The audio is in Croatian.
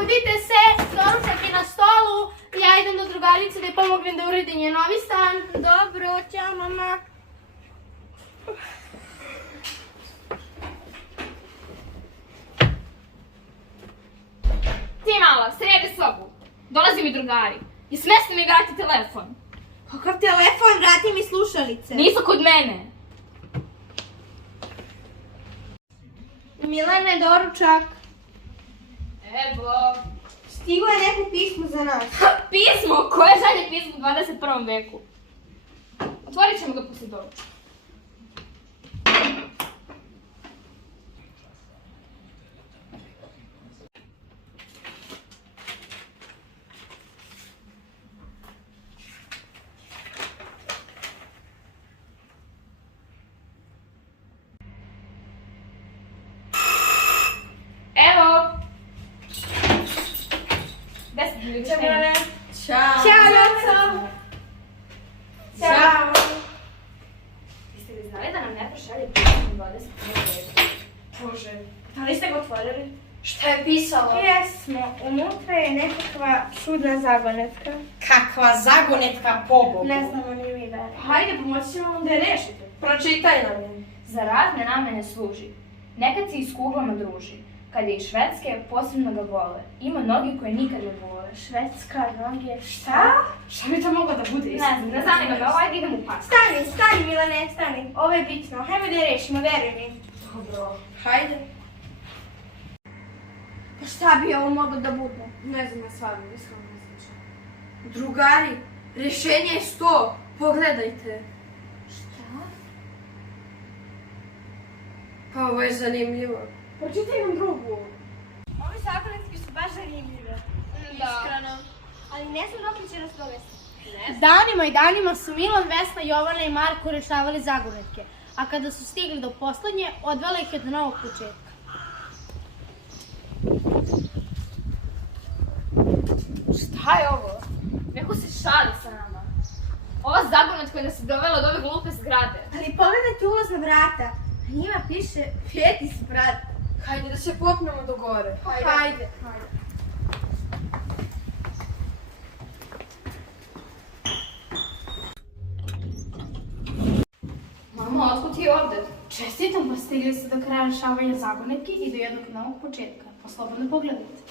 budite se, doručak je na stolu. Ja idem do drugarice da je pomognem da uredi njen novi stan. Dobro, ćao mama. Ti mala, sredi sobu. Dolazi mi drugari. I smesti mi vrati telefon. Kakav telefon, vrati mi slušalice. Nisu kod mene. Milene, doručak. Evo. Stigo je neko pismo za nas. Pismo? Koje je zadnje pismo u 21. veku? Otvorit ćemo ga poslije doručka. Evo! 10 ljudi. Ćao, Milane. Ćao! Ćao, Ljoco. Ćao. Jeste li znali da nam neko šalje pismo u 21. veku? Bože, da li ste ga otvorili? Šta je pisalo? Jesmo, unutra je nekakva čudna zagonetka. Kakva zagonetka pobogu. Ne znamo ni mi da. Hajde, pomoći ćemo vam da je rešite. Pročitaj nam je. Za razne namene služi. Nekad se i s kuglama druži. Kad je iz Švedske, posebno ga vole. Ima noge koje nikad ne vole. Švedska noge, šta? Šta bi to moglo da bude? Ne znam, ne zanima me, ovo ajde idem u pas. Stani Milane, stani. Ovo je bitno. Hajmo da je rešimo, veruj mi. Dobro. Hajde. Pa šta bi ovo moglo da bude? Ne znam, ja stvarno iskreno ne znam šta. Drugari, rešenje je 100. Pogledajte. Šta? Pa ovo je zanimljivo. Pročitaj nam drugu. Ove zagonetke su baš zanimljive. Iskreno. Ali ne znam dok će nas dovesti. Danima i danima su Milan, Vesna, Jovana i Marko rešavali zagonetke, a kada su stigli do poslednje, odvela ih je do novog početka. Šta je ovo? Neko se šali sa nama. Ova zagonetka je da se dovela do ove glupe zgrade. Ali pogledajte ulazna vrata. Na njima piše 5. sprat. Hajde da se popnemo do gore. Hajde. Mama, otkud ti ovde? Čestitam, pa stigli ste do kraja rešavanja zagonetke i do jednog novog početka. Pa slobodno pogledajte.